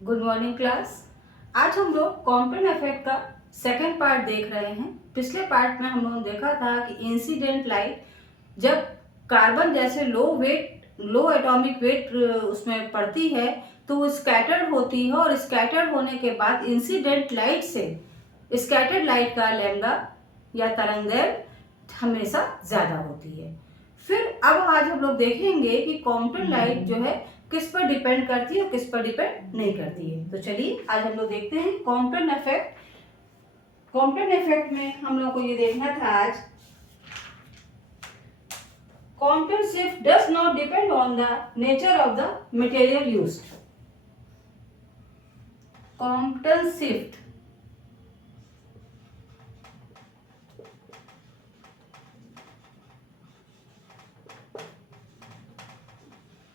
Good morning class. आज हम लोग कॉम्पलेन इफेक्ट का सेकंड पार्ट देख रहे हैं। पिछले पार्ट में हम लोगों ने देखा था कि इंसिडेंट लाइट जब कार्बन जैसे लो एटॉमिक वेट उसमें पड़ती है तो वो स्कैटर्ड होती है, और स्कैटर्ड होने के बाद इंसिडेंट लाइट से स्कैटर्ड लाइट का लैम्डा या तरंगदैर्घ्य हमेशा ज़्यादा होती है। फिर अब आज हम लोग देखेंगे कि कॉम्पलेन लाइट जो है किस पर डिपेंड करती है और किस पर डिपेंड नहीं करती है। तो चलिए आज हम लोग देखते हैं कॉम्पलेन इफेक्ट। कॉम्पलेन इफेक्ट में हम लोग को ये देखना था आज, Complan shift does not depend on the nature of the material used. Complan shift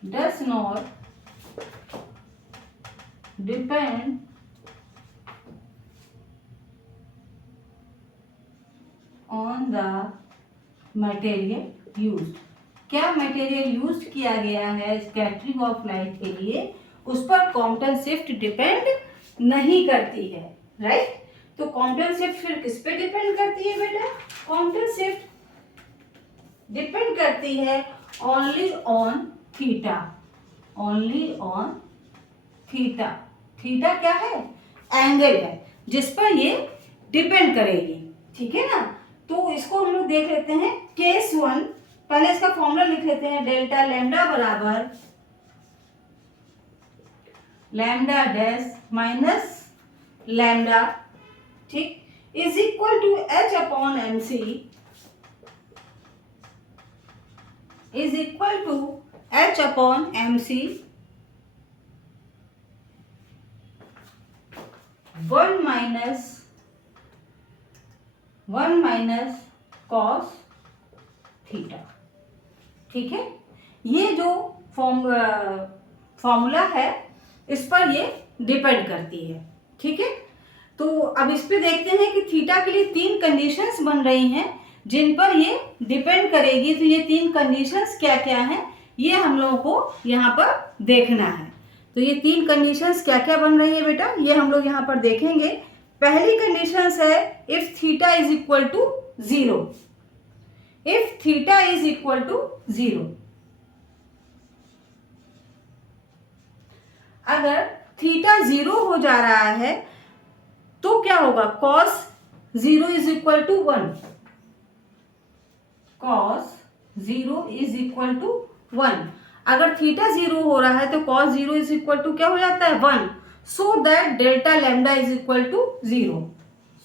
does not depend on the material used। क्या मटेरियल यूज किया गया है स्कैटरिंग ऑफ लाइट के लिए, उस पर कॉम्पलेन शिफ्ट डिपेंड नहीं करती है, राइट। तो कॉम्पलेन शिफ्ट फिर किस पे डिपेंड करती है बेटा? कॉम्पलेन शिफ्ट डिपेंड करती है only on theta, only on theta. Theta क्या है? एंगल है जिस पर ये डिपेंड करेगी, ठीक है ना। तो इसको हम लोग देख लेते हैं केस वन। पहले इसका फॉर्मूला लिख लेते हैं, डेल्टा लैम्डा बराबर लैम्डा डैश माइनस लैम्डा, ठीक, is equal to h upon m c, is equal to h upon m c one minus cos theta, ठीक है। ये जो फॉर्मूला है इस पर ये डिपेंड करती है, ठीक है। तो अब इस पे देखते हैं कि थीटा के लिए तीन कंडीशंस बन रही हैं जिन पर ये डिपेंड करेगी। तो ये तीन कंडीशंस क्या क्या हैं ये हम लोगों को यहाँ पर देखना है। तो ये तीन कंडीशंस क्या क्या बन रही है बेटा, ये हम लोग यहाँ पर देखेंगे। पहली कंडीशंस है if theta is equal to zero, if theta is equal to zero. अगर थीटा जीरो हो जा रहा है तो क्या होगा? Cos zero is equal to one, cos zero is equal to one. अगर थीटा जीरो हो रहा है तो cos zero is equal to क्या हो जाता है? One. So that delta lambda is equal to zero,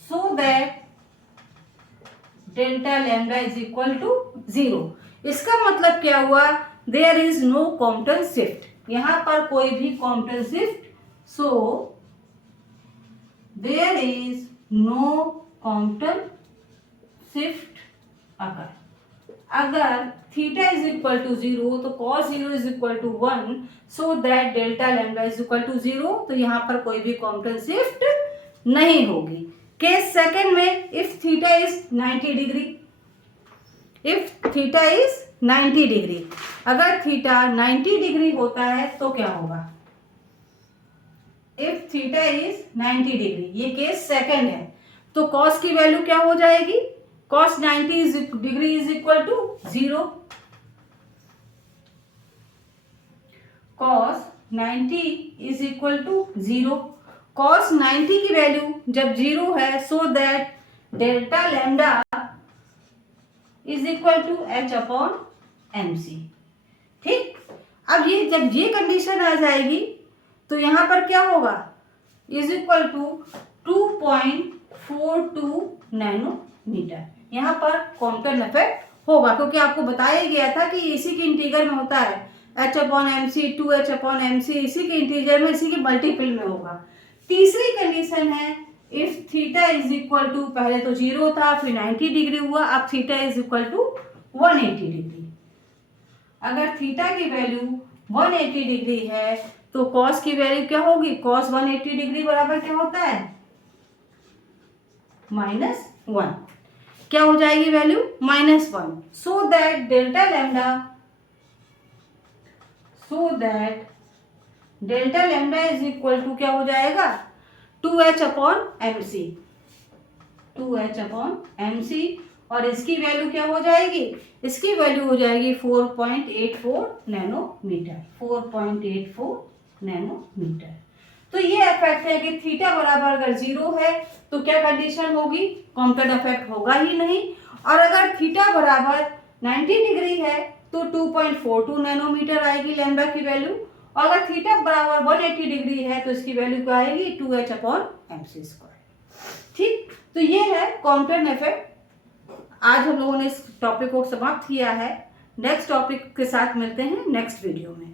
so that delta lambda is equal to zero. इसका मतलब क्या हुआ? There is no Compton shift, यहां पर कोई भी Compton shift, so there is no Compton shift अगर। अगर theta is equal to zero तो cos zero is equal to one, so that delta lambda is equal to zero. तो यहाँ पर कोई भी कॉम्पलेन शिफ्ट नहीं होगी। केस सेकंड में if theta is 90 degree, if theta is 90 degree, अगर थीटा 90 डिग्री होता है तो क्या होगा? इफ थीटा इज 90 डिग्री, ये केस सेकंड है, तो कॉस की वैल्यू क्या हो जाएगी? cos 90 degree is equal to zero, cos 90 is equal to zero. cos 90 की वैल्यू जब जीरो है so that delta lambda is equal to h upon m c, ठीक। अब ये जब ये कंडीशन आ जाएगी तो यहां पर क्या होगा? Is equal to 2.42 nanometre. यहाँ पर कॉम्पलेन इफेक्ट होगा क्योंकि आपको बताया गया था कि इसी के इंटीजर में होता है h upon m c, 2h upon m c, इसी के इंटीजर में, इसी के मल्टीपल में होगा। तीसरी कंडीशन है if theta is equal to, पहले तो जीरो था फिर 90 डिग्री हुआ, अब theta is equal to 180 degree. अगर थीटा की वैल्यू 180 डिग्री है तो कॉस की वैल्यू क्या होगी? कॉस 180 डिग्री बराबर क्या होता है? -1। क्या हो जाएगी value? -1। So that delta lambda, so that delta lambda is equal to क्या हो जाएगा 2h upon mc, 2h upon mc, और इसकी वैल्यू क्या हो जाएगी, इसकी वैल्यू हो जाएगी 4.84 नैनोमीटर, 4.84 नैनोमीटर। तो ये इफेक्ट है कि थीटा बराबर अगर 0 है तो क्या कंडीशन होगी, कॉम्प्लेक्स इफेक्ट होगा ही नहीं, और अगर थीटा बराबर 90 डिग्री है तो 2.42 नैनोमीटर आएगी लैम्डा की वैल्यू, और अगर थीटा बराबर 180 डिग्री है तो इसकी वैल्यू क्या आएगी 2h अपॉन mc स्क्वायर। ठीक, तो ये है कॉम्प्लेक्स इफेक्ट। आज हम लोगों ने इस टॉपिक को समाप्त किया है। नेक्स्ट टॉपिक के साथ मिलते हैं नेक्स्ट वीडियो में।